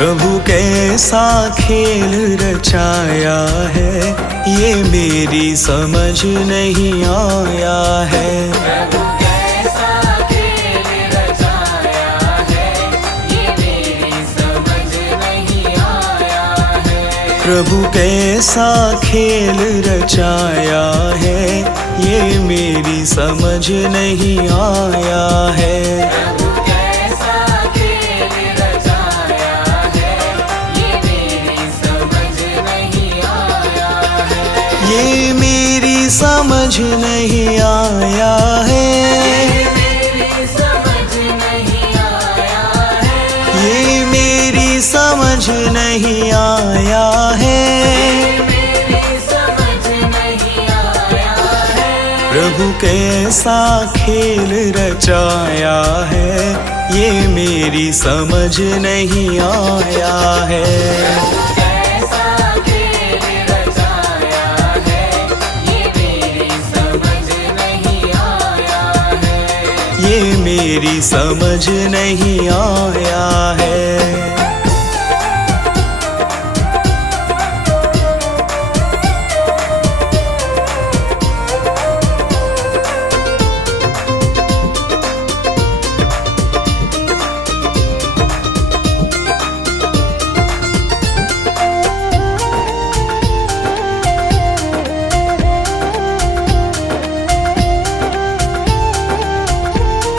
प्रभु कैसा खेल रचाया है, ये मेरी समझ नहीं आया है। प्रभु कैसा खेल रचाया है, ये मेरी समझ नहीं आया है। प्रभु कैसा खेल रचाया है, ये मेरी समझ नहीं आया है। ये मेरी समझ नहीं आया है। ये मेरी समझ नहीं आया है। प्रभु कैसा खेल रचाया है, ये मेरी समझ नहीं आया है। ये मेरी समझ नहीं आया है।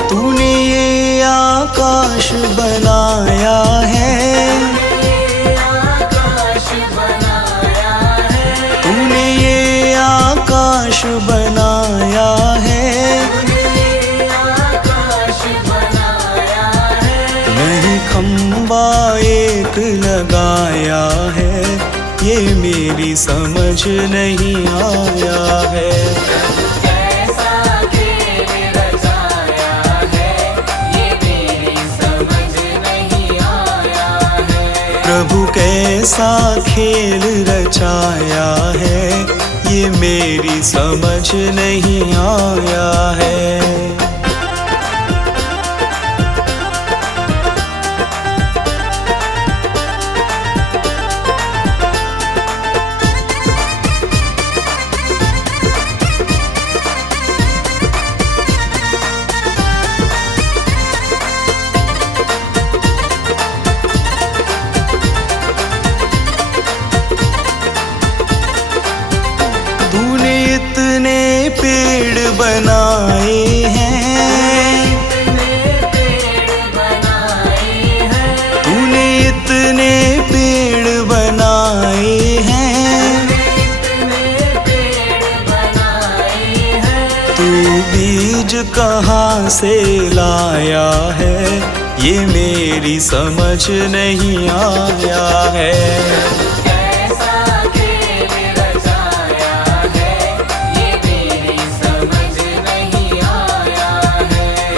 तूने ये आकाश बनाया है, तूने ये आकाश बनाया है। नहीं खंबा एक लगाया है, ये मेरी समझ नहीं आया है। प्रभु कैसा खेल रचाया है, ये मेरी समझ नहीं आया है। तूने इतने पेड़ बनाए हैं, तूने इतने पेड़ बनाए हैं। तू बीज कहाँ से लाया है, ये मेरी समझ नहीं आया है।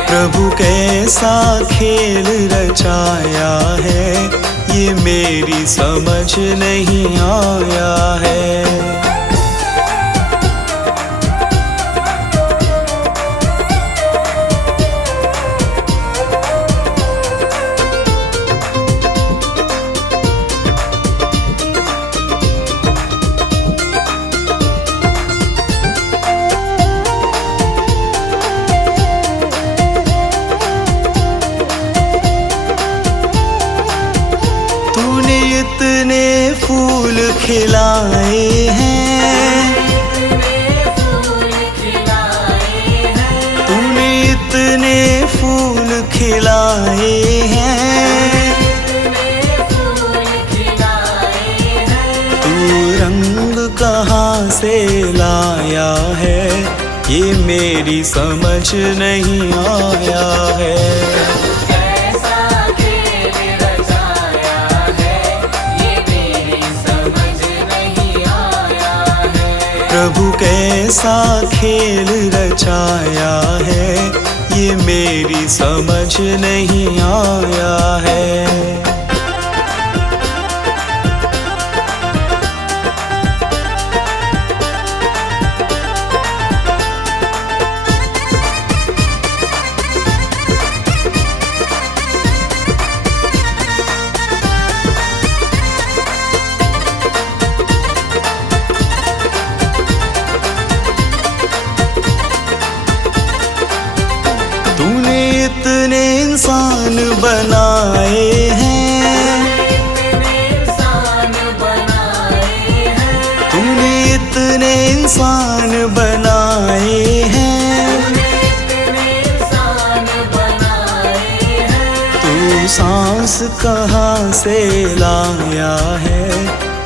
प्रभु कैसा खेल रचाया है, ये मेरी समझ नहीं आया है। तूने इतने फूल खिलाए हैं, तूने इतने फूल खिलाए हैं। तू रंग कहाँ से लाया है, ये मेरी समझ नहीं आया है। प्रभु कैसा खेल रचाया है, ये मेरी समझ नहीं आया है। बनाए हैं, इतने इंसान बनाए हैं, तूने इतने इंसान बनाए हैं। इतने इंसान बनाए हैं। तू सांस कहाँ से लाया है,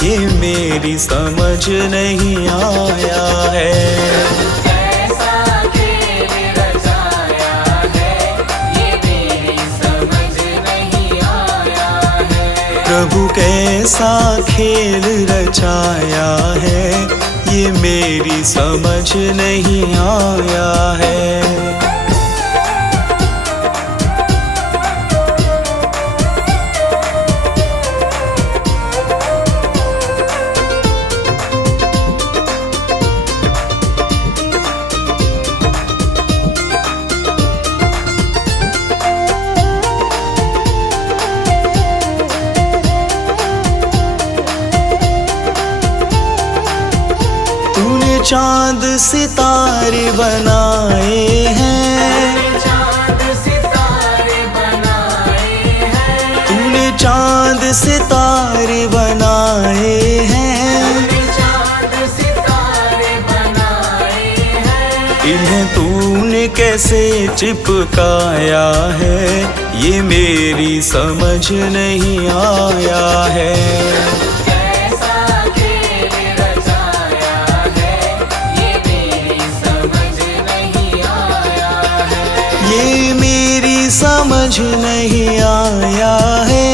ये मेरी समझ नहीं आया है। कैसा खेल रचाया है, ये मेरी समझ नहीं आया है। प्रभु कैसा खेल रचाया है, ये मेरी समझ नहीं आया है। तूने चांद सितारे बनाए हैं, चांद सितारे बनाए हैं, तूने चांद सितारे बनाए हैं। चांद सितारे बनाए हैं। इन्हें तूने कैसे चिपकाया है, ये मेरी समझ नहीं आया है। कैसा खेल रचाया है, ये मेरी समझ नहीं आया है। ये मेरी समझ नहीं आया है।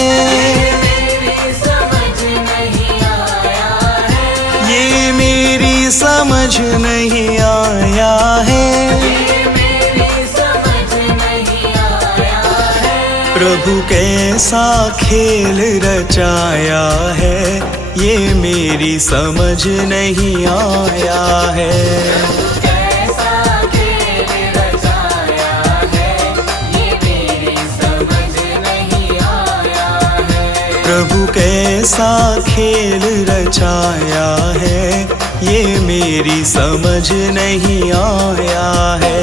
मेरी समझ नहीं आया है। ये मेरी समझ नहीं आया है। ये मेरी समझ नहीं आया है। प्रभु कैसा खेल रचाया है, ये मेरी समझ नहीं आया है। कैसा खेल रचाया है, ये मेरी समझ नहीं आया है। प्रभु कैसा खेल रचाया है, ये मेरी समझ नहीं आया है।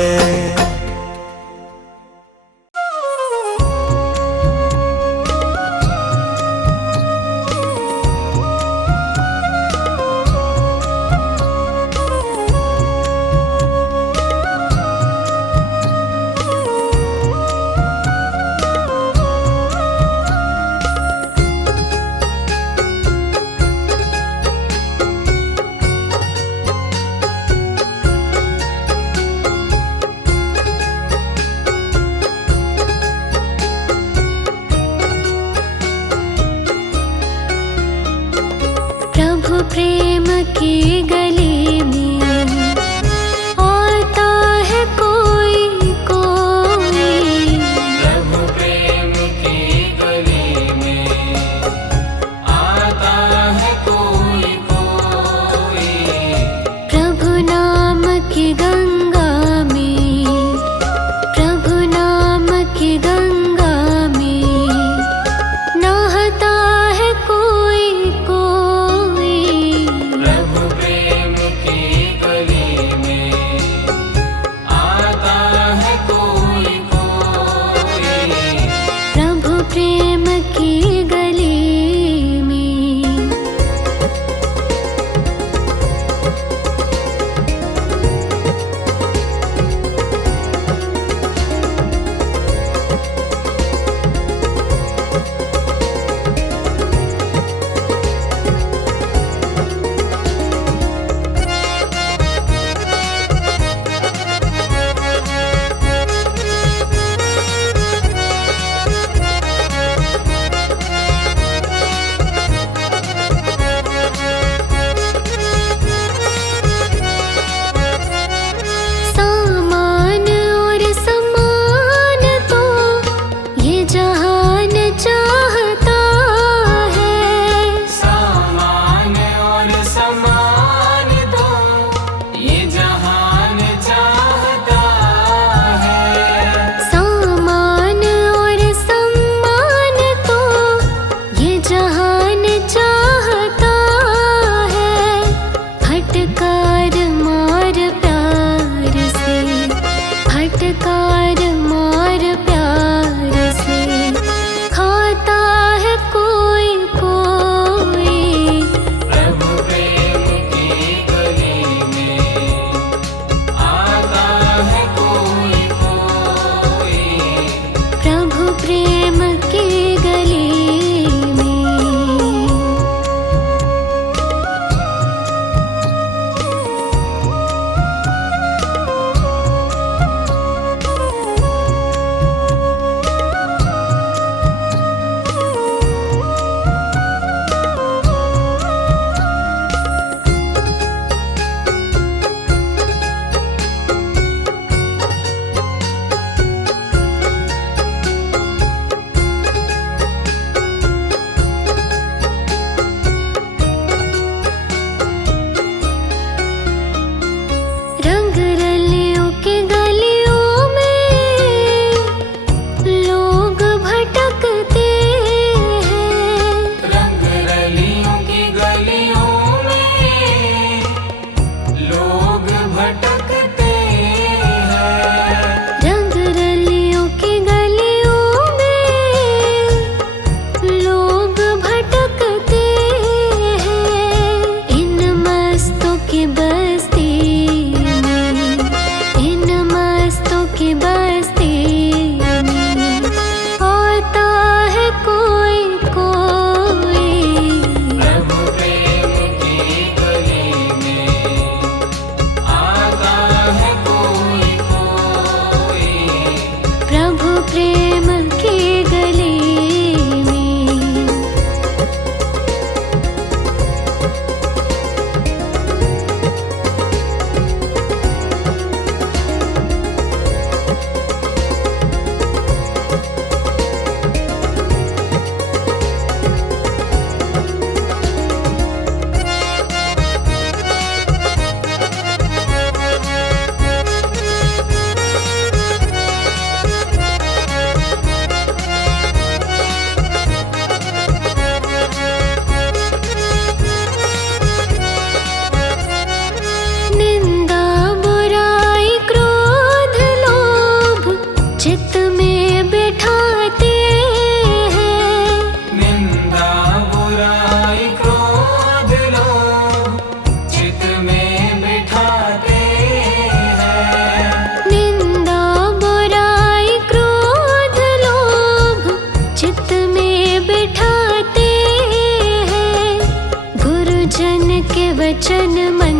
मन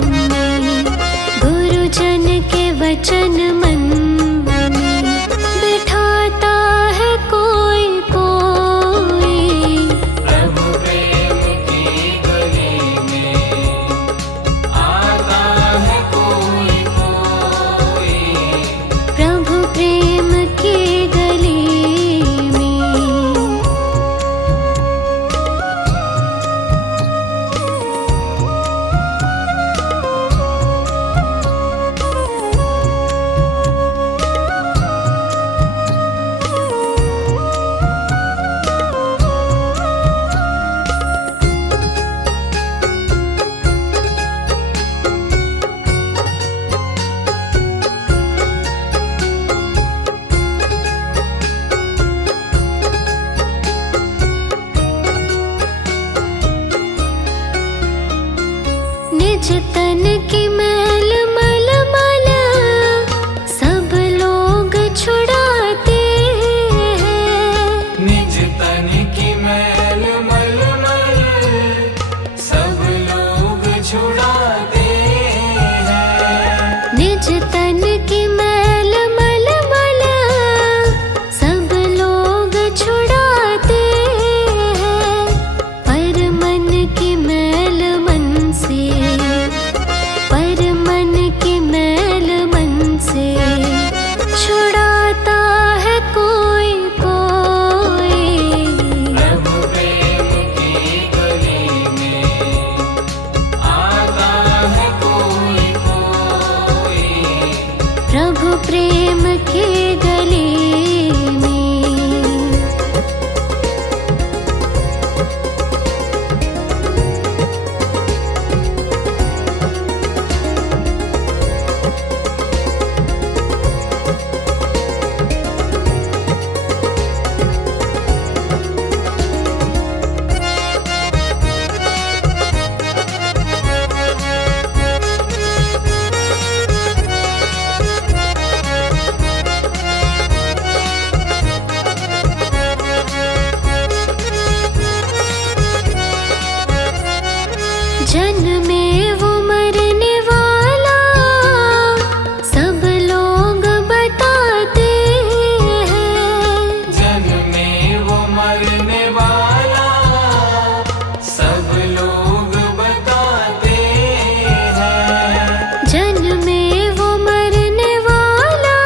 में, गुरुजन के वचन मन में बिठाता है कोई कोई। प्रभु प्रेम की गली में आता है कोई कोई। प्रभु प्रेम की गली में। निज तन की मैल मल मल सब लोग छुड़ाते हैं। निज तन की मैल मल मल सब लोग छुड़ाते हैं। निज तन की मैल मल मल सब लोग छुड़ाते हैं। पर मन की मैल मन से, पर मन की मैल मन से छुड़ाता है कोई कोई। प्रभु प्रेम की गली में आता है कोई कोई। प्रभु प्रेम की गली में। जन्मे वो मरने वाला सब लोग बताते हैं। जन्मे वो मरने वाला सब लोग बताते हैं। जन्मे वो मरने वाला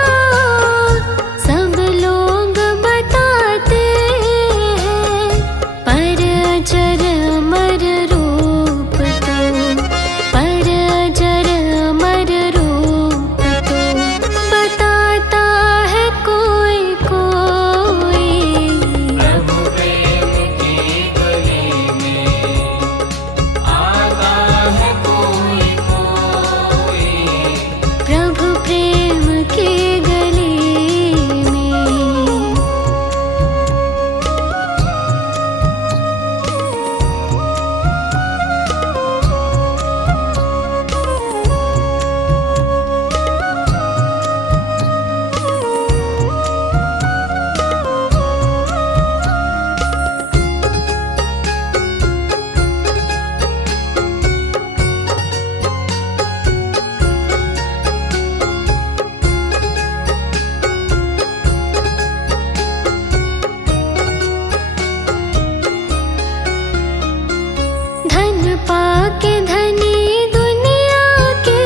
सब लोग बताते हैं। पर अजर अमर रूप तो, पर अजर अमर रूप तो बताता है कोई कोई। प्रभु प्रेम की गली में आता है कोई कोई। प्रभु प्रेम की गली में। धन पाके धनी दुनिया के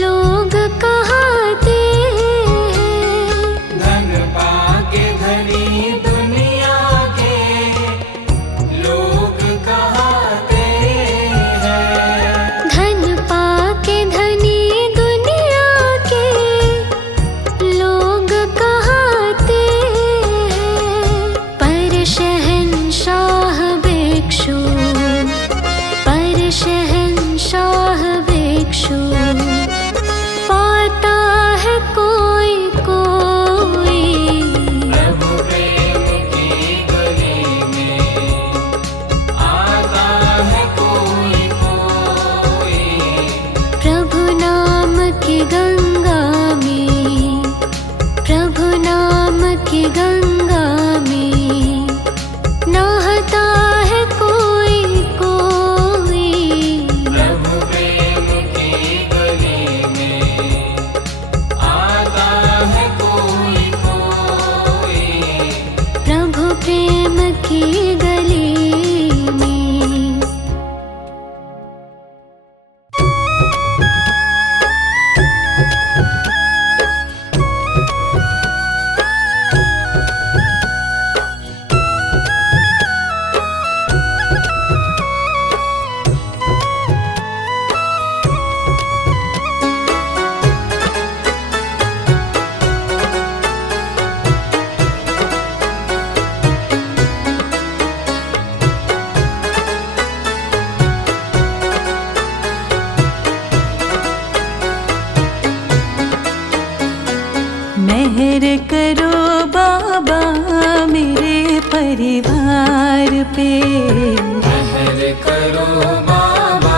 लोग कहाते हैं। धन पाके धनी दुनिया के लोग कहाते हैं। धन पाके धनी दुनिया के लोग कहाते हैं। पर शहंशाह भिक्षु, पर शहंशाह भिक्षु पाता है कोई कोई। प्रभु प्रेम की गली में आता है कोई कोई। प्रभु नाम की गंगा में, प्रभु नाम की गंगा में नहाता है कोई कोई। मेहर करो बाबा मेरे परिवार पे। मेहर करो बाबा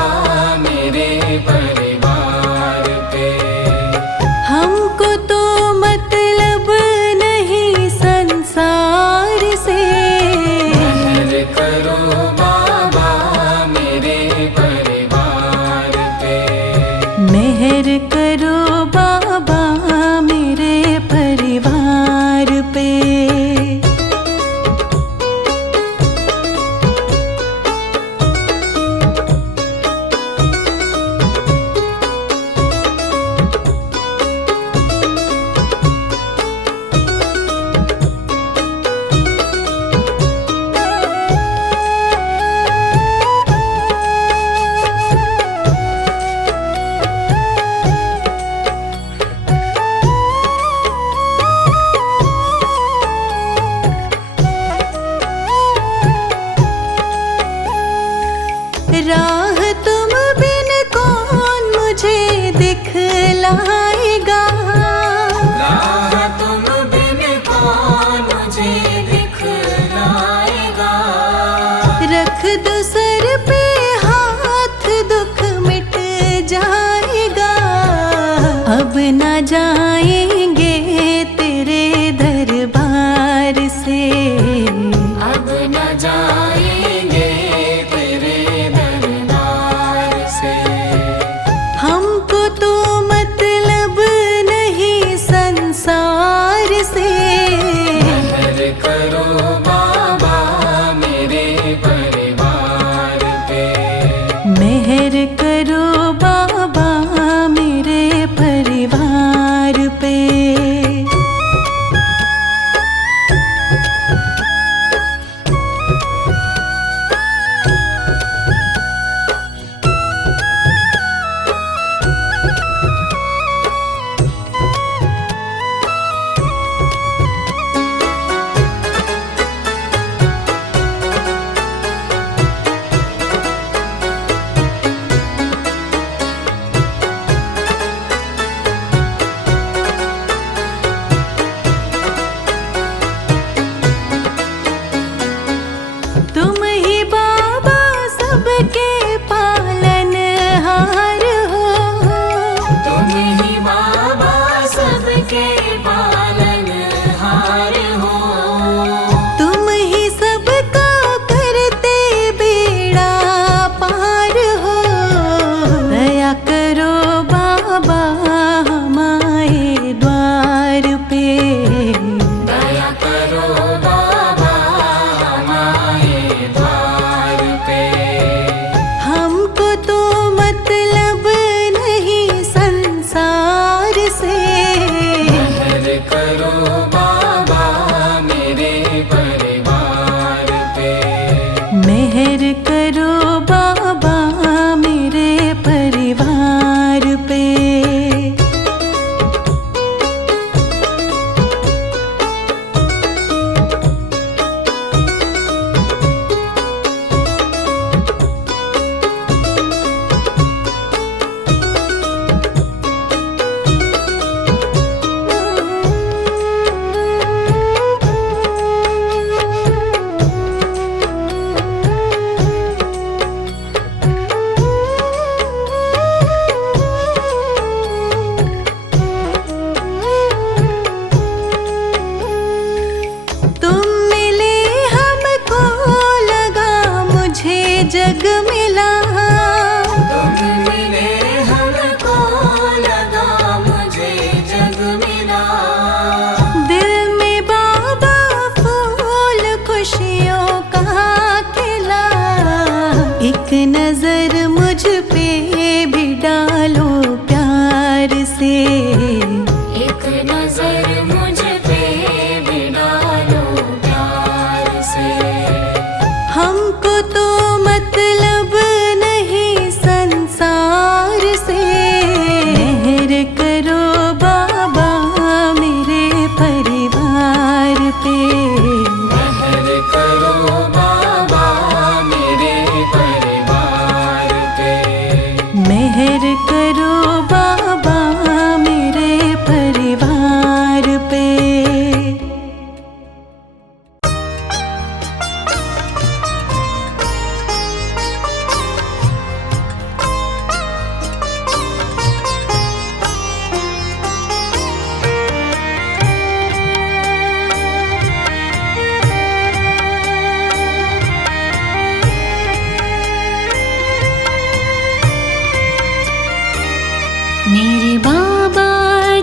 मेरे परिवार पे। हमको तो मतलब नहीं संसार से। मेहर करो बाबा मेरे परिवार पे। मेहर करो बाबा मेरे परिवार पे। राह तुम बिन कौन मुझे दिखलाएगा। राह तुम बिन कौन मुझे दिखलाएगा। रख दो सर पे हाथ दुख मिट जाएगा। अब न जाएंगे तेरे दरबार से। अब न जाएंगे तेरे दरबार से। हमको तो मतलब नहीं संसार से। मेहर करो बाबा मेरे परिवार पे। मेहर करो बाबा मेरे परिवार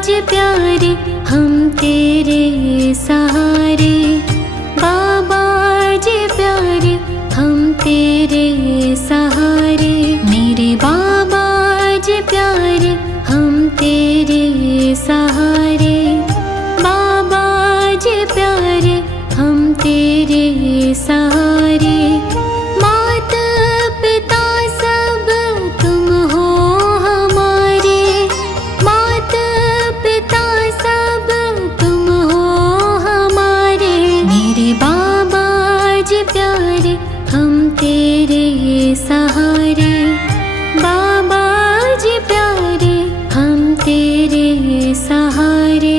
जी प्यारे हम तेरे सहारे, बाबा जी प्यारे हम तेरे सहारे, मेरे बाबा जी प्यारे हम तेरे सहारे, बाबा जी प्यारे हम तेरे सहारे। माता पिता सब तुम हो हमारे, माता पिता सब तुम हो हमारे, मेरे बाबा जी प्यारे हम तेरे सहारे, बाबा जी प्यारे हम तेरे सहारे।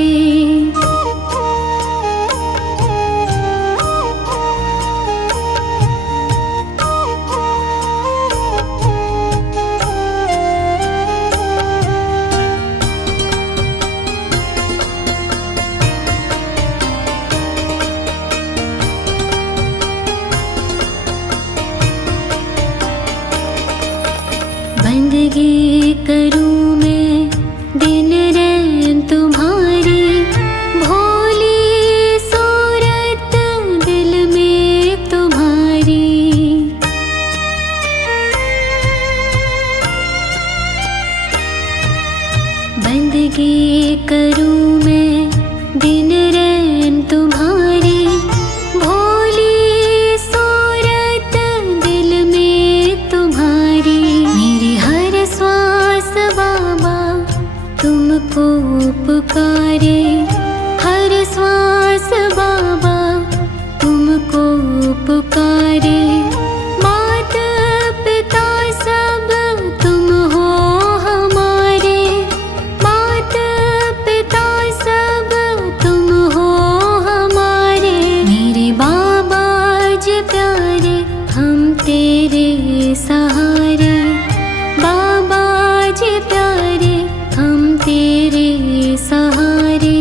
बंदगी करूं मैं दिन रैन तुम्हारी, भोली सूरत दिल में तुम्हारी। बंदगी करूं मैं दिन रैन तुम्हारी, भोली सूरत दिल में तुम्हारी, मेरी हर श्वास बाबा तुमको पुकारे, हर श्वास बाबा तुमको पुकारे। माता पिता सब तुम हो हमारे, माता पिता सब तुम हो हमारे, मेरे बाबा जी प्यारे हम तेरे सहारे, बाबा जी प्यारे हम तेरे सहारे।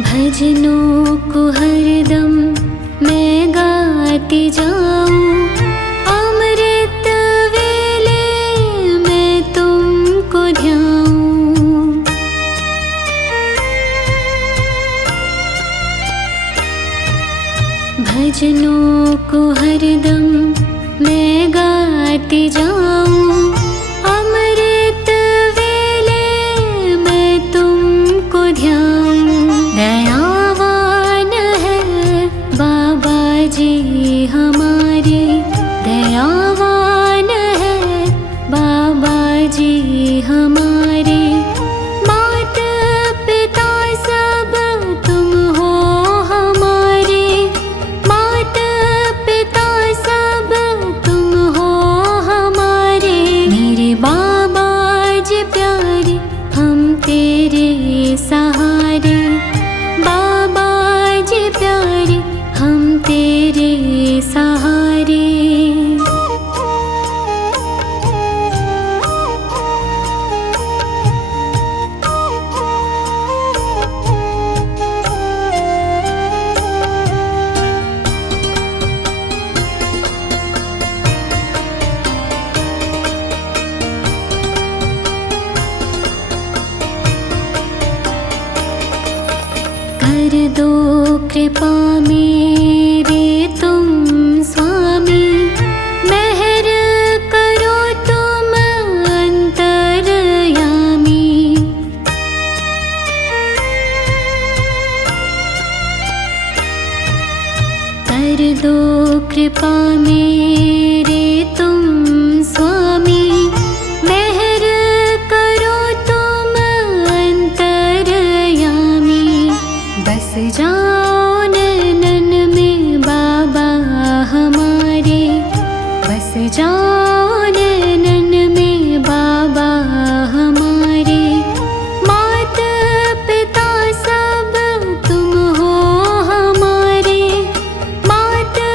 भजनों को हरदम मैं गाती जाऊं, अमृत वेले मैं तुमको ध्याऊं। भजनों को हरदम मैं गाती जाऊं, अमृत वेले मैं तुमको ध्याऊं। दयावान है बाबा जी हमारे, दयावान है बाबा जी हमारे, माता पिता सब तुम हो हमारे, माता पिता सब तुम हो हमारे, मेरे बाबा जी प्यारे हम तेरे सहारे, बाबा जी प्यारे हम तेरे सहारे। कर दो कृपा मेरे तुम स्वामी, मेहर करो तुम अंतर्यामी। कर दो कृपा मेरे तुम स्वामी, मेहर करो तुम अंतर्यामी। बस जाओ नैनन में बाबा हमारे, बस जाओ नैनन में बाबा हमारे, माता पिता सब तुम हो हमारे, माता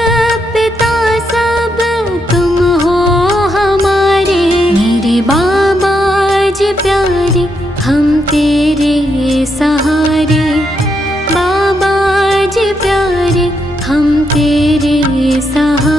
हम तेरे सहारे।